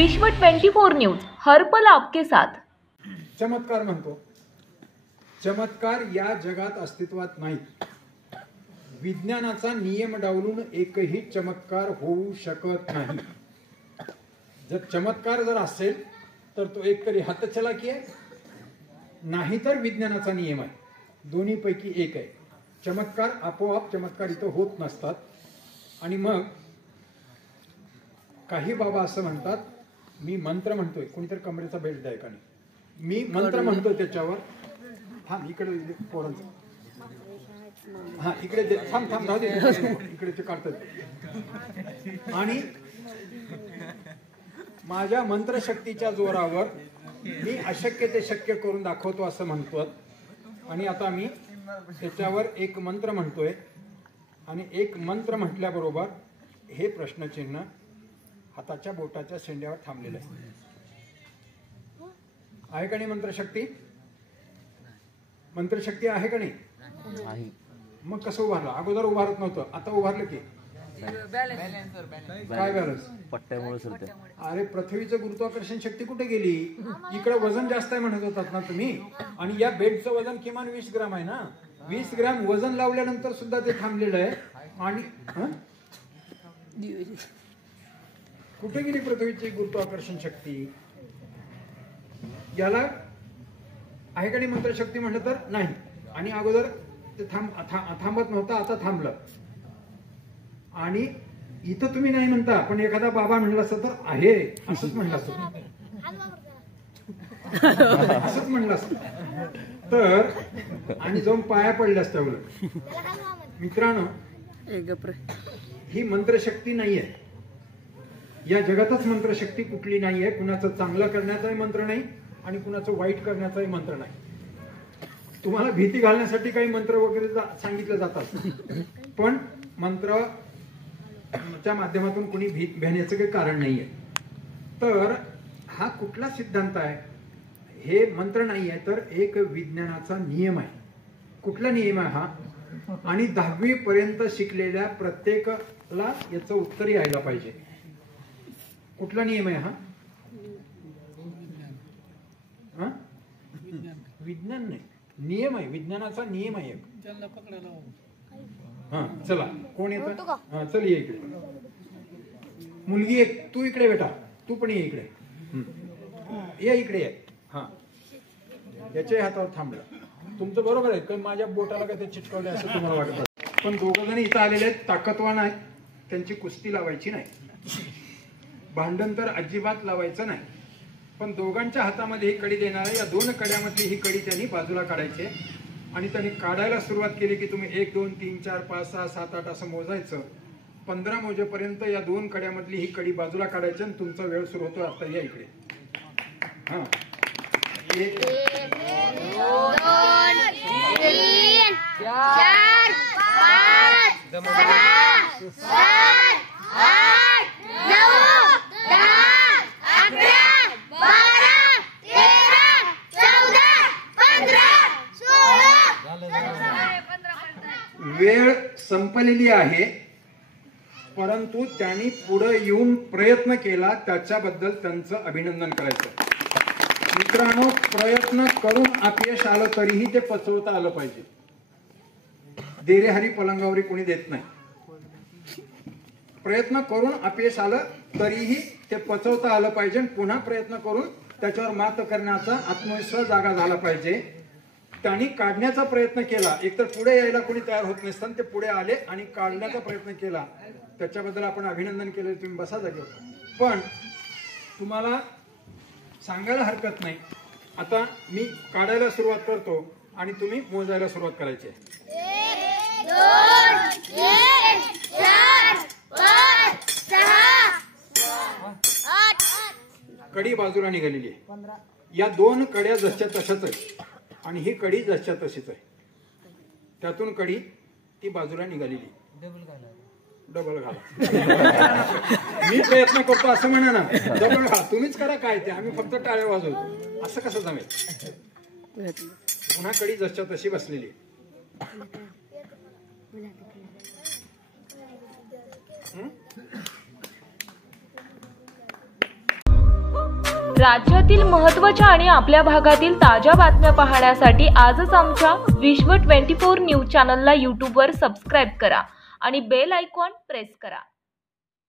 विश्व 24 न्यूज हर पल आपके साथ। चमत्कार म्हणतो, चमत्कार या जगात अस्तित्वात नाही। विज्ञानाचा नियम डावलून एकही चमत्कार होऊ शकत नाही। जर चमत्कार जर असेल तर तो एकतरी हातचलाकी आहे, नाही तर विज्ञानाचा नियम आहे। दोन्ही पैकी एक आहे। चमत्कार आपोआप चमत्कार इथं होत नसतात। आणि मग काही बाबा असं म्हणतात, मी मंत्र म्हणतोय, कोणीतरी कमरेचा बेल्ट द्याय का नाही, मी मंत्र म्हणतोय त्याच्यावर, हा इकडे पोरांचं, हा इकडे दे, थांब थांब राहू दे, इकडे ते काढतात। आणि माझ्या मंत्रशक्तीच्या जोरावर मी अशक्य ते शक्य करून दाखवतो असं म्हणतो। आणि आता मी त्याच्यावर एक मंत्र म्हणतोय आणि एक मंत्र म्हटल्याबरोबर हे प्रश्नचिन्ह हाताच्या बोटाच्या शेंड्यावर थांबलेलं आहे का नाही? मंत्रशक्ती, मंत्रशक्ती आहे का नाही? मग कसं उभारलं? अगोदर उभारत नव्हतं, आता उभारलं की काय बॅलन्स? पट्ट्यामुळे सर अरे पृथ्वीचं गुरुत्वाकर्षण शक्ती कुठे गेली? इकडे वजन जास्त आहे म्हणत होतात ना तुम्ही, आणि या बेडचं वजन किमान 20 ग्राम आहे ना। 20 ग्राम वजन लावल्यानंतर सुद्धा ते थांबलेलं आहे। आणि कुठे गेली पृथ्वीची गुरुत्वाकर्षण शक्ती? याला आहे का नाही मंत्रशक्ती म्हटलं तर नाही। आणि अगोदर ते थांबत नव्हतं, आता थांबलं। आणि इथं तुम्ही नाही म्हणता, पण एखादा बाबा म्हणला असतं तर आहे असंच म्हणलं असतं, असंच म्हणलं असतं तर, आणि जाऊन पाया पडल्या असत्या उलट। मित्रांनो, ही मंत्रशक्ती नाहीये, या जगातच मंत्रशक्ती कुठली नाहीये। कुणाचं चांगलं करण्याचाही मंत्र नाही आणि कुणाचं वाईट करण्याचाही मंत्र नाही। तुम्हाला भीती घालण्यासाठी काही मंत्र वगैरे सांगितले जातात, पण मंत्राच्या माध्यमातून कोणी भ्याण्याचं काही कारण नाहीये। तर हा कुठला सिद्धांत आहे? हे मंत्र नाहीये, तर एक विज्ञानाचा नियम आहे। कुठला नियम आहे हा? आणि 10वी पर्यंत शिकलेल्या प्रत्येकाला याचं उत्तर यायला पाहिजे। कुठला नियम आहे हा? विज्ञान नाही, नियम आहे, विज्ञानाचा नियम आहे। हा चला, कोण येतं? हा चल ये इकडे, मुलगी एक, तू इकडे बेटा, तू पण ये इकडे, ये इकडे ये। हा, याच्या हातावर थांबलं। तुमचं बरोबर आहे, कारण माझ्या बोटाला काय ते चिटकवलं असं तुम्हाला वाटतं, पण दोघं जण इथं आलेले आहेत, ताकदवान आहेत, त्यांची कुस्ती लावायची नाही, भांडण तर अजिबात लावायचं नाही। पण दोघांच्या हातामध्ये ही कडी देणार आहे, या 2 कड्यामधली ही कडी त्यांनी बाजूला काढायची। आणि त्यांनी काढायला सुरुवात केली की तुम्ही 1 2 3 4 5 6 7 8 असं मोजायचं। 15 मोजेपर्यंत या 2 कड्यामधली ही कडी बाजूला काढायची आणि तुमचा वेळ सुरू होतो। आता या इकडे, हा 1 2 3 4 5 6 7 8 9 10 11 12 13 14 15 16 वेळ संपलेली आहे, परंतु त्यांनी पुढे येऊन प्रयत्न केला, त्याच्याबद्दल त्यांचं अभिनंदन करायचं। मित्रांनो, प्रयत्न करून अपयश आलं तरीही ते पचवता आलं पाहिजे। देरेहरी पलंगावरी कोणी देत नाही। प्रयत्न करून अपयश आलं तरीही ते पचवता आलं पाहिजे, पुन्हा प्रयत्न करून त्याच्यावर मात करण्याचा आत्मविश्वास जागा झाला पाहिजे। त्यांनी काढण्याचा प्रयत्न केला, एकतर पुढे यायला कोणी तयार होत नसताना ते पुढे आले आणि काढण्याचा प्रयत्न केला, त्याच्याबद्दल आपण अभिनंदन केलं। तुम्ही बसा जागेवर। पण तुम्हाला सांगायला हरकत नाही, आता मी काढायला सुरुवात करतो आणि तुम्ही मोजायला सुरुवात करायची। 1 2 3 4 5 6 8 कडी बाजूला निघालेली आहे। या 2 कड्या जसच्या तशाच आहेत आणि ही कडी जसच्या तशीच आहे। त्यातून कडी ती बाजूला निघालेली, डबल घाला। मी प्रयत्न करतो असं म्हणा ना, डबल घाला, तुम्हीच करा काय ते, आम्ही फक्त टाळ्या वाजवतो, असं कसं जमेल? पुन्हा कडी जसच्या तशी बसलेली। राज्यातील महत्त्वाच्या आणि आपल्या भागातील ताज्या बातम्या पाहण्यासाठी आजच आमच्या विश्व 24 न्यूज चॅनलला यूट्यूबवर सबस्क्राईब करा आणि बेल आयकॉन प्रेस करा.